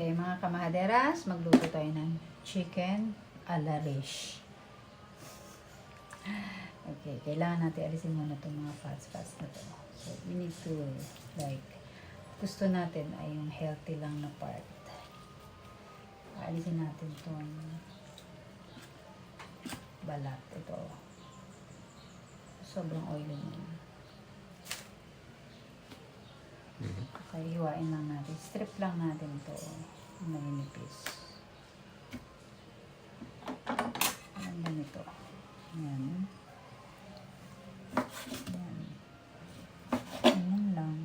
Okay, mga kamahaderas, magluto tayo ng chicken a la riche. Okay, kailangan natin alisin muna itong mga fats na to. So, we need to, like, gusto natin ay yung healthy lang na part. Alisin natin itong balat. Ito. Sobrang oily niya. Okay, hiwain lang natin. Strip lang natin ito. Maninipis. Alam ganito. Ayan. Ayan. Ayan lang.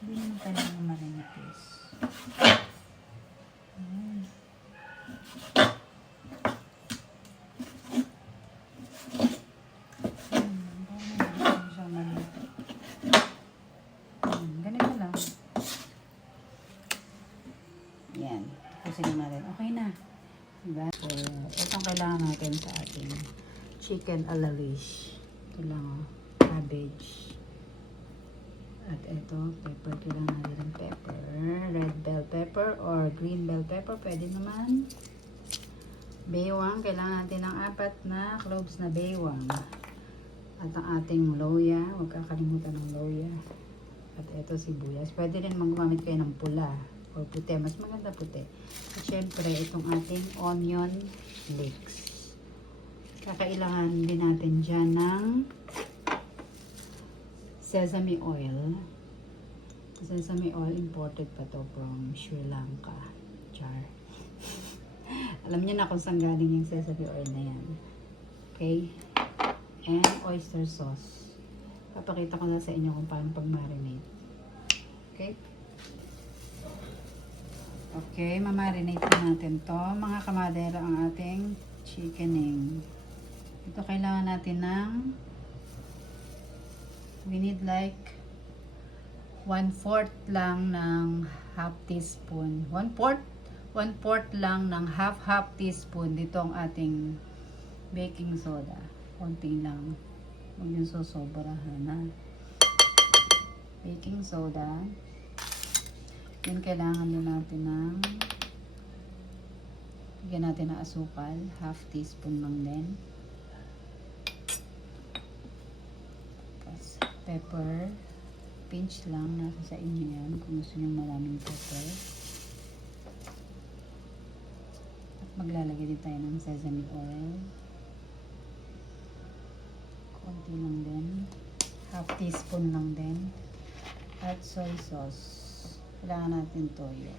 Hindi naman kailangan maninipis. Ayan. Ganito lang. Yan. Tapusin natin. Okay na. Diba? So, itong kailangan natin sa ating chicken a la riche. Ito lang, oh. Cabbage. At ito, pepper. Kailangan natin ng pepper. Red bell pepper or green bell pepper. Pwede naman. Baywang. Kailangan natin ng 4 na cloves na baywang. At ang ating loya. Huwag kakalimutan ng loya. At ito sibuyas. Pwede rin gumamit kayo ng pula o puti. Mas maganda puti. At syempre, itong ating onion flakes. Kakailangan din natin dyan ng sesame oil. Sesame oil, imported pa to from Sri Lanka. Char. Alam niyo na kung saan galing yung sesame oil na yan. Okay? And oyster sauce. Papakita ko na sa inyo kung paano pag-marinate. Okay? Okay, mamarinate natin to. Mga kamadera, ang ating chickening. Ito kailangan natin ng we need like 1/4 lang ng half teaspoon. 1/4 lang ng half teaspoon dito ang ating baking soda. Konti lang. Huwag yung sosobrahan na. Baking soda. Yun kailangan din natin ng bigyan natin ng asukal. Half teaspoon lang din. Tapos pepper. Pinch lang. Nasa sa inyo yan. Kung gusto nyo maraming pepper. At maglalagay din tayo ng sesame oil. Konti lang din. Half teaspoon lang din. At soy sauce. Kailangan natin toyo.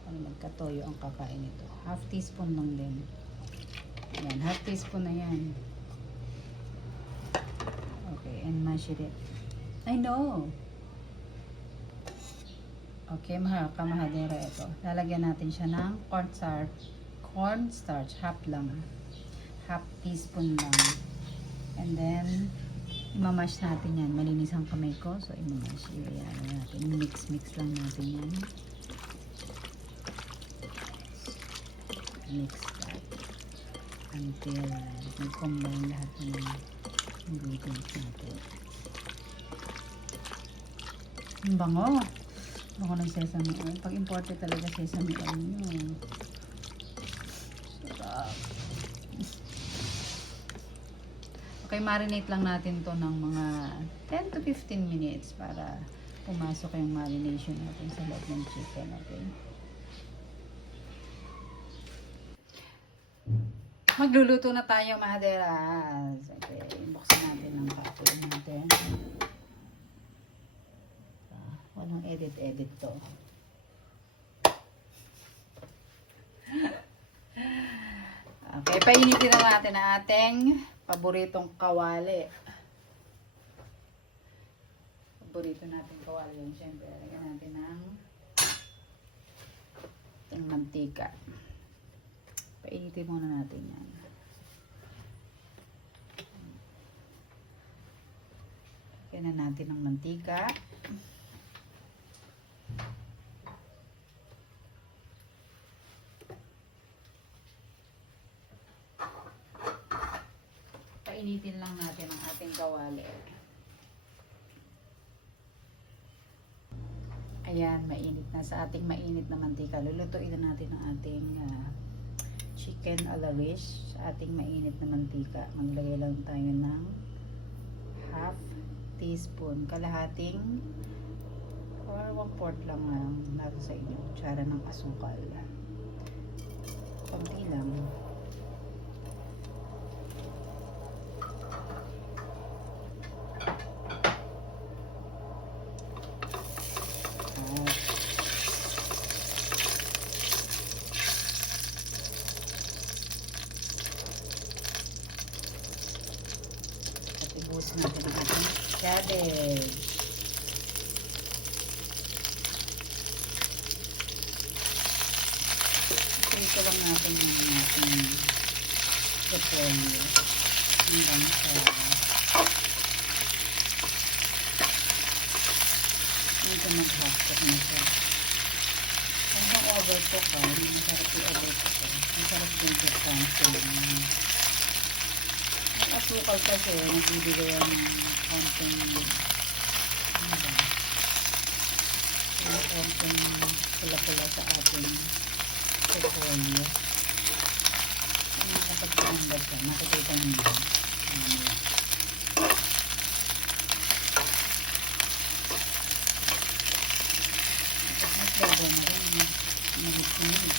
Para magka-toyo ang kakain ito. Half teaspoon lang din. Ayan, half teaspoon na yan. Okay, and mash it. I know! Okay, mga kamahadera ito. Lalagyan natin siya ng cornstarch. Half lang. Half teaspoon lang. And then, imamash natin yan. Malinis ang kamay ko. So, imamash. Iwayaran natin. Mix lang natin yan. Mix that. Until mag-combine lahat ng ingredients natin. Ang bango. Bango ng sesame oil. Pag imported talaga sesame oil nyo. Sarap. Okay, marinate lang natin to ng mga 10 to 15 minutes para pumasok yung marination natin sa loob ng chicken. Okay? Magluluto na tayo, mahaderas. Okay, buksan natin ang package natin. Walang edit to. Okay, painitin na natin ang ating paboritong kawali. Paborito natin kawali yun. Siyempre, lagyan natin ng mantika. Painitin muna natin yan. Lagyan na natin ng mantika. Painitin lang natin ang ating kawali. Ayan, mainit na. Sa ating mainit na mantika, lulutuin na natin ang ating chicken a la lish. Sa ating mainit na mantika, maglagay lang tayo ng half teaspoon, kalahating or 1/4 lang nasa sa inyo, kutsara ng asukal. Konti lang. Ibusin natin ang ating cabbage. Ito lang natin yung ating repolyo hanggang sa medyo mag-half-cook na siya. Hanggang overcook ka, hindi masarap yung overcook ka. Masarap yung cancel. Asukal kasi, nagbibigay ang konting konting pula-pula sa ating repolyo. Kung nakapagpanggal siya, makikita niyo mas bago na rin mahit-mahit.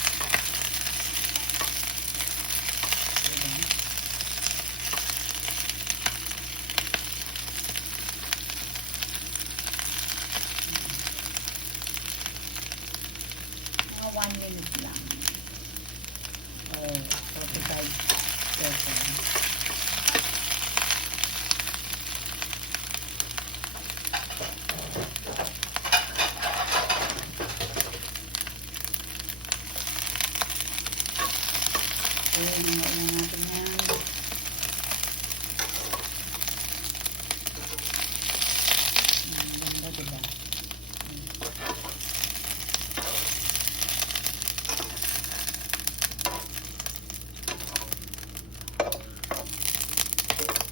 Mga 1 minute lang. Or 45 seconds. Ayan, ngayon natin yan. Ganda, diba?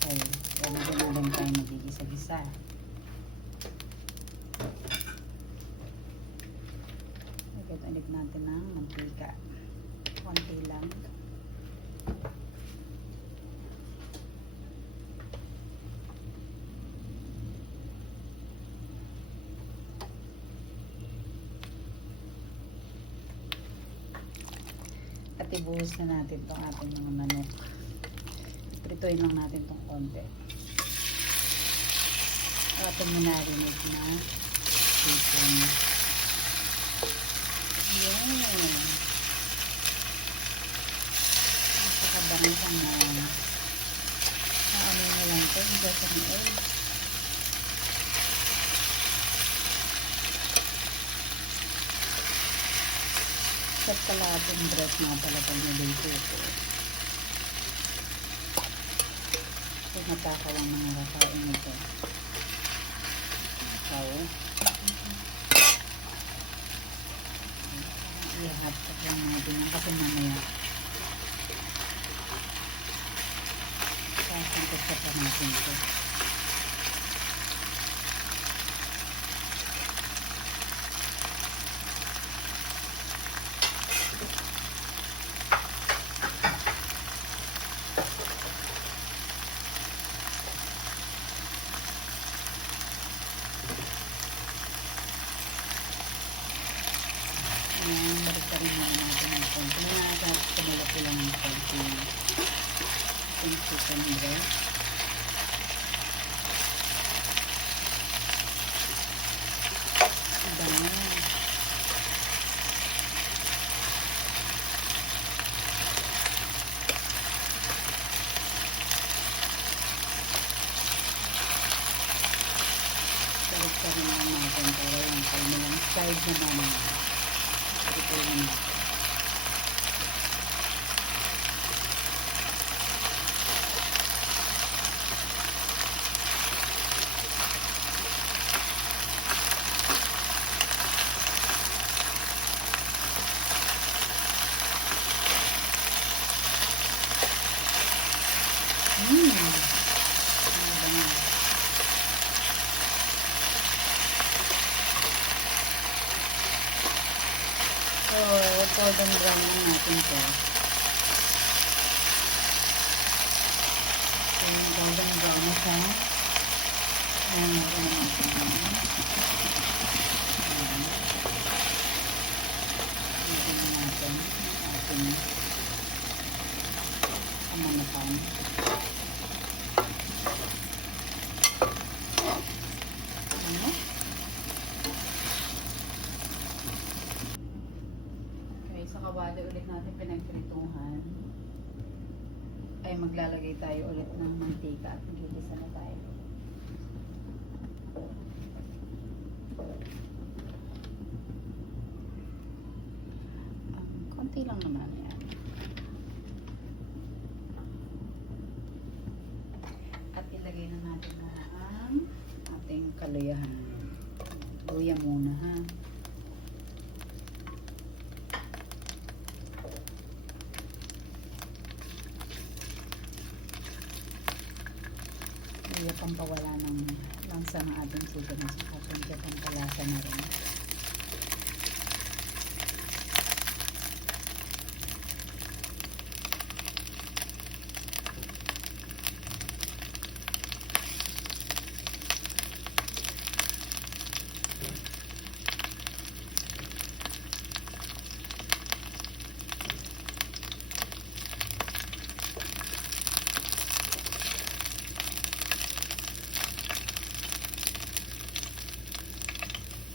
Okay, ganda lang tayo magigisa-gisa. Agad ulit natin ng mantika. Konti lang. At ibuhos na natin itong ating mga manok. Prituin lang natin itong konti. Ating minarinate na chicken. Yan. Napakabangis ang ano na lang ito. Hindi sa oil. Sa kalating bread na pala pag nilito ko. So, matakaw ang mga kakain nito. Matakaw. Ihatap lang natin yan kasi mamaya. Sasangkot sa pa natin ito. Ayan, balik pa rin muna natin ang konti. Kumalat ko lang ng konti. Yung chicken breast. Dami. Balik pa rin lang natin para yung kanilang side naman. Ito yun. golden brown lang natin to. So, golden brown na siya. Ayan, natin natin. Ating pamanapan. Ano? Okay, sa kawali ulit natin pinagprituhan. Ay maglalagay tayo ulit ng mantika at magigisa na tayo. Konti lang naman yan. At ilagay na natin na ang ating kaluyahan. Luya muna ha. Luya pampawala ng lansa ng ating sibuyas at pampalasa na rin.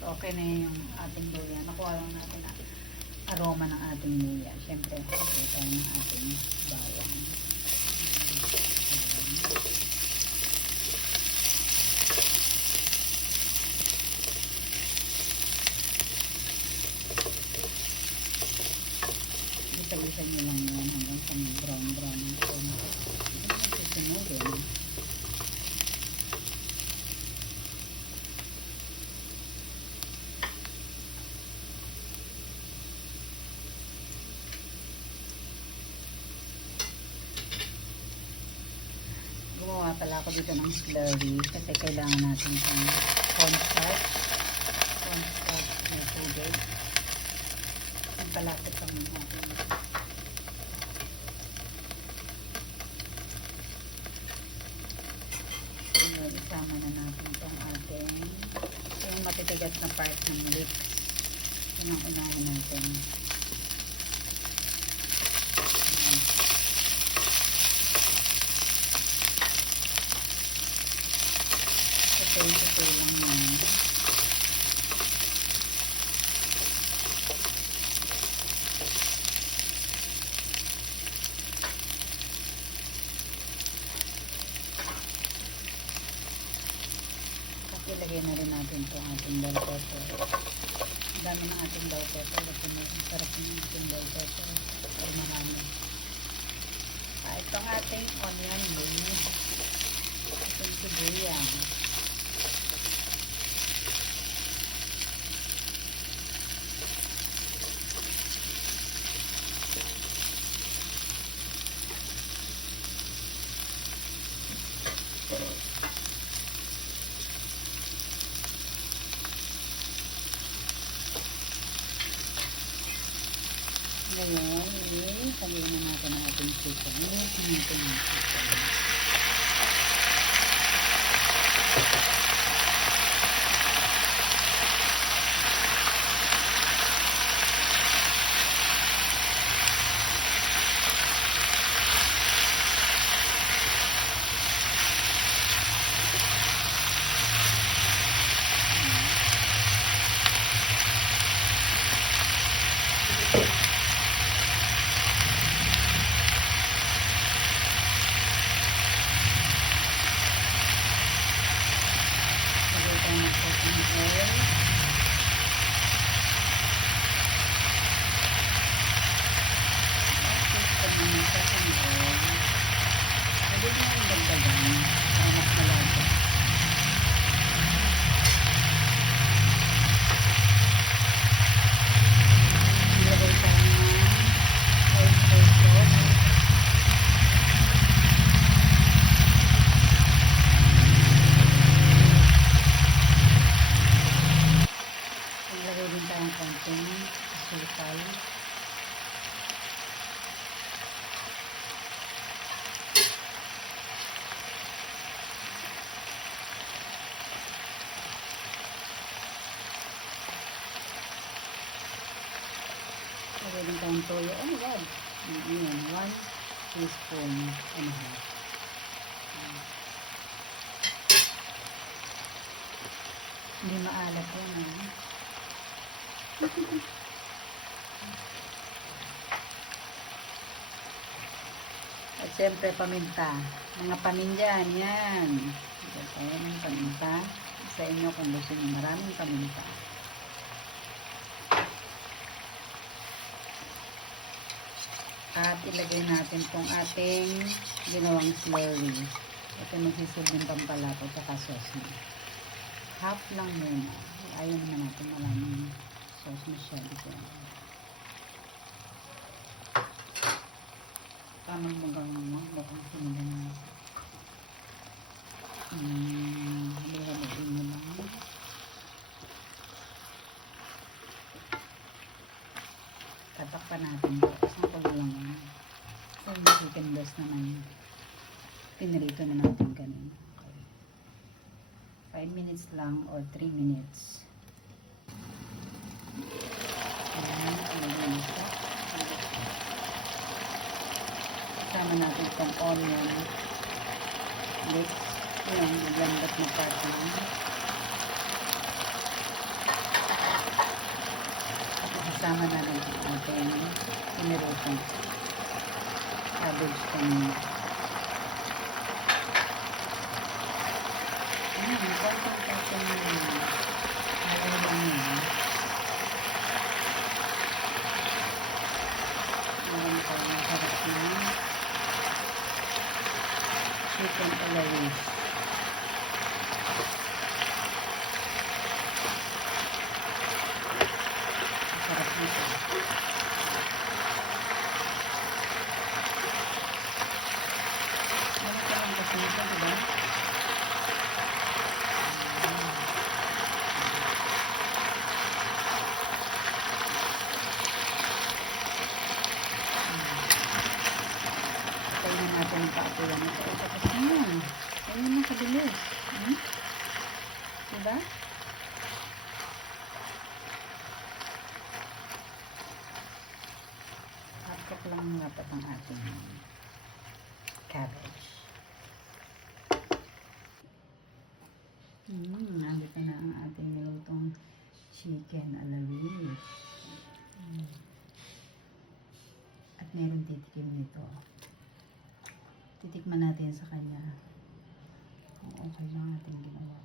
Okay na yung ating luya. Nakuha lang natin ang aroma ng ating luya. Siyempre, okay tayo ng ating bawang. Isa-isa nyo lang yan hanggang sa brown-brown na ito. Susunodin. Gumawa pala ako dito ng slurry kasi kailangan natin ng cornstarch na tubig. Ang palapit kami natin. So, isama na natin itong ating yung matitigas na part ng leeks. Yun ang unahin natin. Ito lang yan. Tapos ilagay na rin natin ito ating bell pepper. Ang dami ng ating bell pepper. Sarap ng ating bell pepper. Or marami. Ito ang ating onion leaves. Ating sibuyas. Ngayon, sabihin na natin ang ating chicken. Ngayon, natin ang chicken. pwedeng tayong toyo. Oh my God! Ayan, 1 teaspoon and a half. Hindi maalat yan, ah. At siyempre, paminta. Mga pamilya, yan. Ayan ang paminta. Sa inyo kung gusto nyo maraming paminta. At ilagay natin itong ating ginawang slurry. Ito magsisilbing pampalapot at sauce na. Half lang muna. Ayaw naman natin maraming sauce masyado. Tamang mukhang sinigang na. Halihamagin mo lang. Tatakpan natin. Isang kulo lang yun. Kung chicken breast naman, pinirito na natin kanina. 5 minutes lang or 3 minutes. Ayan, ayan siya. Kasama natin itong onion mix. Ayan, naglambat na part lang. Kasama na rin natin pinirutong cabbage kanina. Konting-konting na yun. Ayaw lang yun. Meron tayo ng sarap na chicken alawish. Sarap nito. Meron ka lang kasi nito, diba? Natin ang paapulan nito. Tapos yun. Ayun na kabilis. Diba? Half-cook lang dapat ang ating cabbage. Nandito na ang ating nilutong chicken alawish. At meron titikim nito. Titikman natin sa kanya kung okay lang ating ginawa.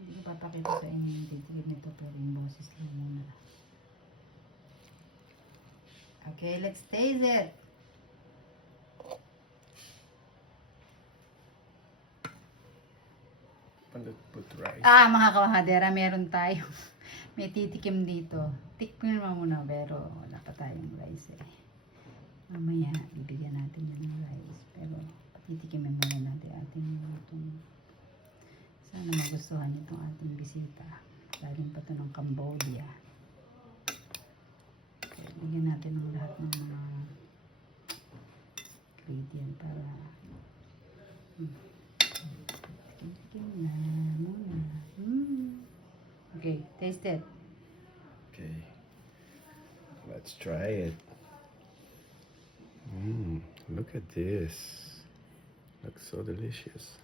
Hindi ko papakita sa inyo yung titigil nito pero yung boses lang muna. Okay, let's taste it! Put rice. Mga kamadera, meron tayo. May titikim dito. Tikman mo muna, pero wala pa tayong rice eh. Mamaya, bibigyan natin yan ng rice. Pero, titikimin muna natin ating itong. Sana magustuhan itong ating bisita. Galing pa ito ng Cambodia. Okay, bigyan natin ng lahat ng mga ingredient para tikim na muna. Okay, taste it. Okay. Let's try it. Look at this. Looks so delicious.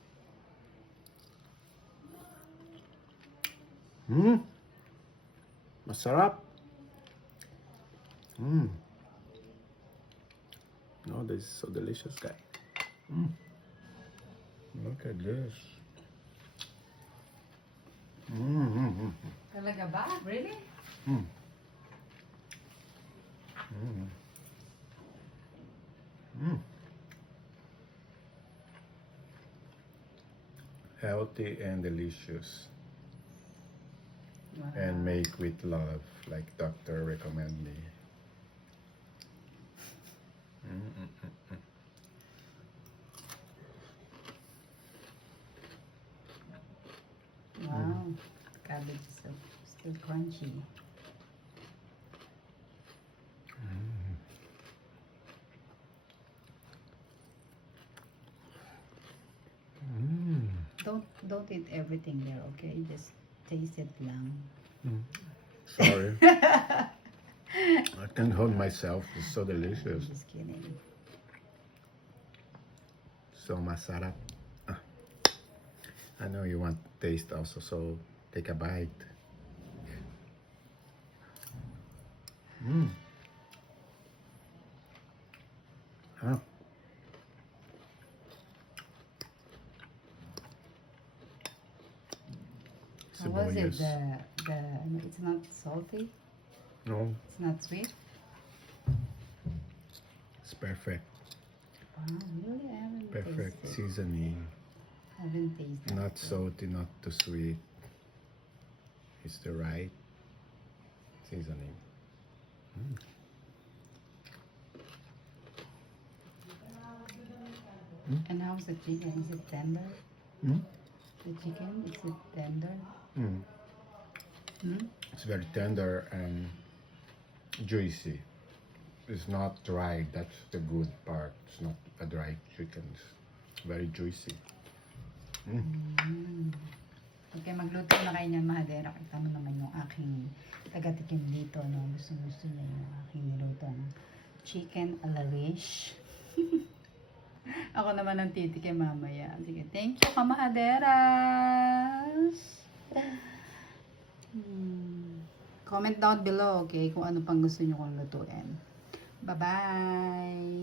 Masarap. No, this is so delicious, guys. Look at this. Talaga ba? Really? Healthy and delicious. Wow. And make with love, like doctor recommend me. Wow. Cabbage is still crunchy. don't eat everything there, okay? Just taste it lang. Sorry. I can't hold myself. It's so delicious. Just kidding. So masarap. Ah, I know you want taste also, so take a bite. Huh. How was it? Sibuyas. It's not salty. No, It's not sweet. it's perfect. Wow, really? I haven't Perfect tasted. seasoning. I haven't tasted. Not it. salty, not too sweet. It's the right seasoning. And how's the chicken? Is it tender? Mm. The chicken, is it tender? Mm. Hmm? It's very tender and juicy. It's not dry. That's the good part. It's not a dry chicken. It's very juicy. Okay, magluto na kayo niyan, Mahadera. Kita mo naman yung aking taga-tikim dito, no? Gusto niya yung aking nilutong chicken a la lish. Ako naman ang titikim mamaya. Sige, thank you, kamahaderas! Comment down below, okay, kung ano pang gusto nyo kong lutuin. Bye-bye!